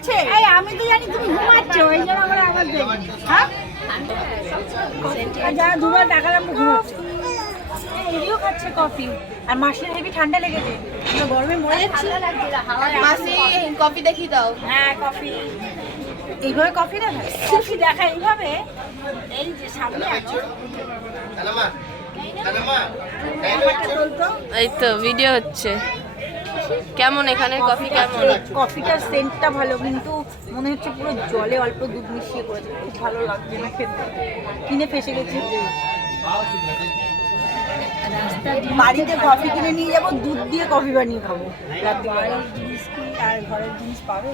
ঘুমাচ্ছে? এই আমি তো জানি তুমি ঘুমাচ্ছ, ওই জন্য আমরা আবার দেখি। হ্যাঁ আর যারা দুবার দেখালাম ঘুমাচ্ছে, এদিও খাচ্ছে কফি। আর মাসির হেভি ঠান্ডা লেগেছে, গরমে মরে যাচ্ছে। মাসি কফি দেখি দাও। হ্যাঁ কফি এইভাবে কফি দেখায়, কফি দেখায় এইভাবে। এই যে সামনে আছে এই তো ভিডিও হচ্ছে। কেমন এখানে কফি কেমন? কফিটার সেন্টটা ভালো, কিন্তু মনে হচ্ছে পুরো জলে অল্প দুধ মিশিয়ে করেছে, খুব ভালো লাগছে না খেতে, কিনে ফেসে গেছি। বাড়িতে কফি কিনে নিয়ে যাবো, দুধ দিয়ে কফি বানিয়ে খাবো। বাইরের জিনিস কি আর ঘরের জিনিস পাবে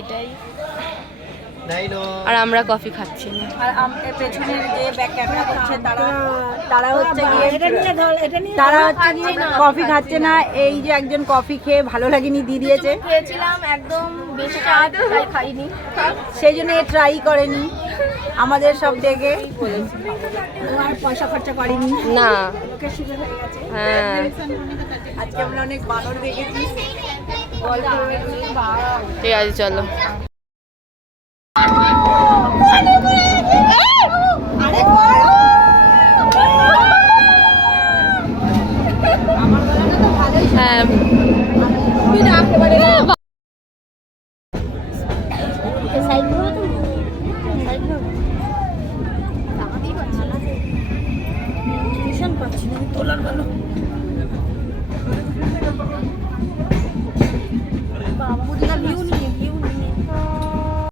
এটাই। আর আমরা কফি খাচ্ছি না। আর আমাদের পেছনের যে ব্যাক ক্যামেরা করছে তারা হচ্ছে গিয়ে কফি খাচ্ছে না। এই যে একজন কফি খেয়ে ভালো লাগেনি দিয়ে দিয়েছে, খেয়েছিলাম একদম বেশি স্বাদ, তাই খাইনি। সেই জন্য ট্রাই করেনি, আমাদের সব দেখে আর পয়সা খরচা করেনি না। লোকের সুবিধা হয়ে গেছে। হ্যাঁ আজকে আমরা অনেক বানর দেখেছি। ঠিক আছে চলো। হ্যাঁ ভীষণ পাচ্ছি না তোলার ভালো।